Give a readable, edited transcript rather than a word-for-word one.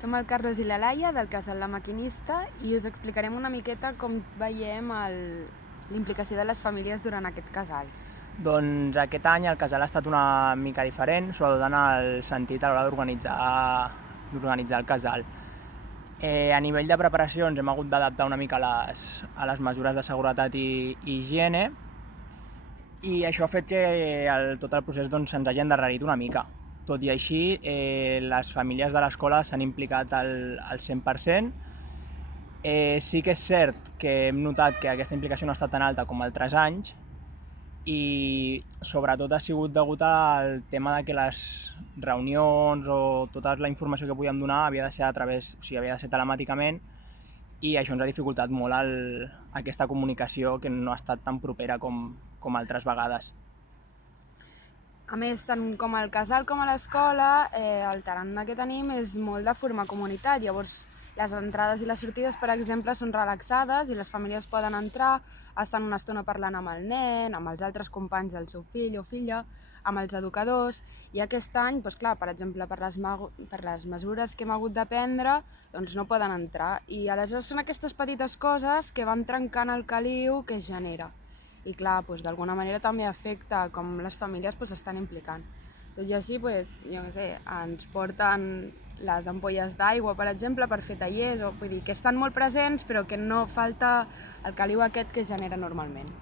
Som el Carlos i la Laia del Casal La Maquinista i us explicarem una miqueta com veiem l'implicació de les famílies durant aquest casal. Doncs aquest any el casal ha estat una mica diferent, sobretot en el sentit a l'hora d'organitzar el casal. A nivell de preparacions hem hagut d'adaptar una mica a les mesures de seguretat i higiene, i això ha fet que tot el procés se'ns hagi endarrerit una mica. Tot i així, les famílies de l'escola s'han implicat al 100%. Sí que és cert que hem notat que aquesta implicació no ha estat tan alta com altres anys, i sobretot ha sigut degut al tema de que les reunions o tota la informació que podíem donar havia de ser telemàticament, i això ens ha dificultat molt aquesta comunicació, que no ha estat tan propera com altres vegades. A més, tant com al casal com a l'escola, el tarannà que tenim és molt de formar comunitat. Llavors, les entrades i les sortides, per exemple, són relaxades i les famílies poden entrar, estan una estona parlant amb el nen, amb els altres companys del seu fill o filla, amb els educadors, i aquest any, doncs clar, per exemple, per les mesures que hem hagut de prendre, doncs no poden entrar. I aleshores són aquestes petites coses que van trencant el caliu que es genera. I clar, d'alguna manera també afecta com les famílies s'estan implicant. Tot i així, jo què sé, ens porten les ampolles d'aigua, per exemple, per fer tallers, vull dir que estan molt presents però que no falta el caliu aquest que es genera normalment.